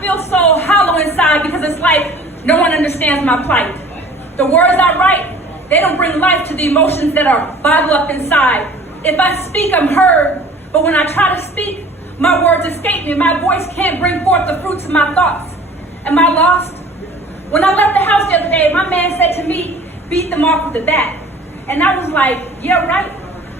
I feel so hollow inside because it's like no one understands my plight. The words I write, they don't bring life to the emotions that are bottled up inside. If I speak, I'm heard, but when I try to speak, my words escape me. My voice can't bring forth the fruits of my thoughts. Am I lost? When I left the house the other day, my man said to me, beat them off with the bat. And I was like, yeah, right.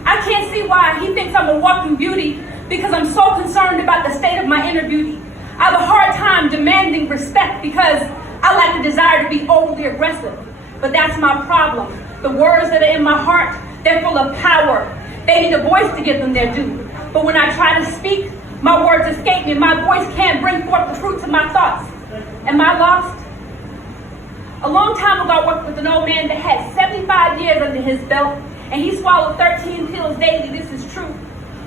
I can't see why he thinks I'm a walking beauty because I'm so concerned about the state of my inner beauty. I have a hard time demanding respect because I lack the desire to be overly aggressive. But that's my problem. The words that are in my heart, they're full of power. They need a voice to give them their due. But when I try to speak, my words escape me. My voice can't bring forth the fruits of my thoughts. Am I lost? A long time ago, I worked with an old man that had 75 years under his belt, and he swallowed 13 pills daily. This is true.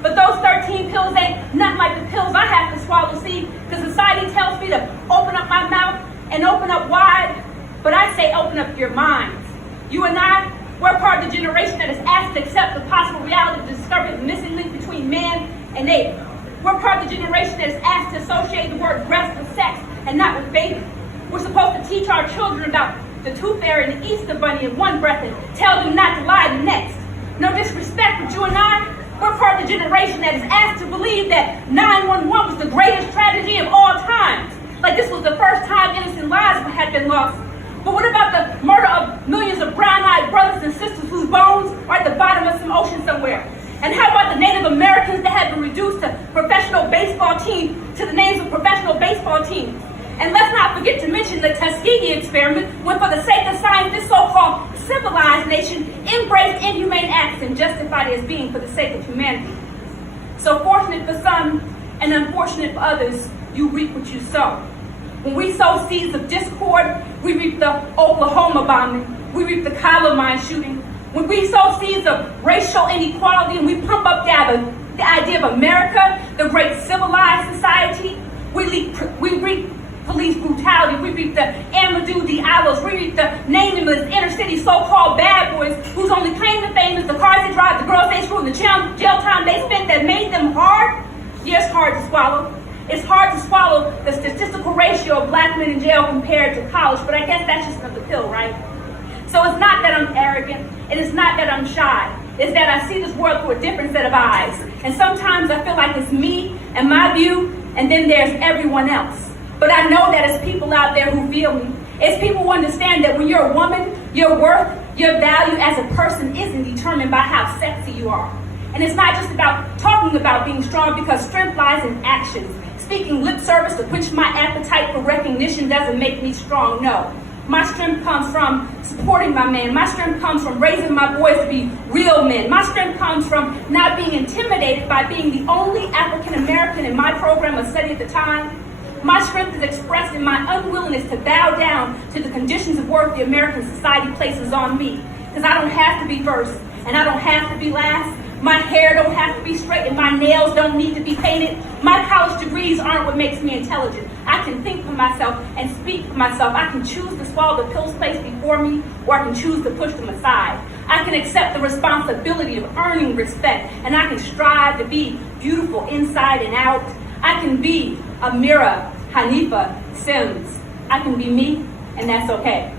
But those 13 pills ain't nothing like the pills I have to swallow, see, because society tells me to open up my mouth and open up wide, but I say open up your minds. You and I, we're part of the generation that is asked to accept the possible reality of discovering the missing link between man and ape. We're part of the generation that is asked to associate the word breast with sex and not with baby. We're supposed to teach our children about the tooth fairy and the Easter bunny in one breath and tell them not to lie the next. No disrespect, but you and I, we're part of the generation that is asked to believe that 911 was the greatest tragedy of all times. Like this was the first time innocent lives had been lost. But what about the murder of millions of brown-eyed brothers and sisters whose bones are at the bottom of some ocean somewhere? And how about the Native Americans that have been reduced to professional baseball team, to the names of professional baseball teams? And let's not forget to mention the Tuskegee experiment, when for the sake of science, this so-called civilized nation embraced inhumane acts and justified it as being for the sake of humanity. So fortunate for some and unfortunate for others, you reap what you sow. When we sow seeds of discord, we reap the Oklahoma bombing, we reap the Columbine shooting. When we sow seeds of racial inequality and we pump up the idea of America, the great civilized society, we reap police brutality, we reap the Amadou Diallos, we reap the nameless inner city so-called bad boys whose only claim to fame is the cars they drive, the girls they screw, and the jail time they spent that made them hard. Yeah, it's hard to swallow. It's hard to swallow the statistical ratio of black men in jail compared to college, but I guess that's just another pill, right? So it's not that I'm arrogant, and it's not that I'm shy. It's that I see this world through a different set of eyes. And sometimes I feel like it's me and my view, and then there's everyone else. But I know that it's people out there who feel me. It's people who understand that when you're a woman, your worth, your value as a person isn't determined by how sexy you are. And it's not just about talking about being strong, because strength lies in actions. Speaking lip service to quench my appetite for recognition doesn't make me strong, no. My strength comes from supporting my man. My strength comes from raising my boys to be real men. My strength comes from not being intimidated by being the only African American in my program of study at the time. My strength is expressed in my unwillingness to bow down to the conditions of work the American society places on me. Because I don't have to be first, and I don't have to be last. My hair don't have to be straight, and my nails don't need to be painted. My college degrees aren't what makes me intelligent. I can think for myself and speak for myself. I can choose to swallow the pills placed before me, or I can choose to push them aside. I can accept the responsibility of earning respect, and I can strive to be beautiful inside and out. I can be Amira, Hanifa, Sims. I can be me, and that's okay.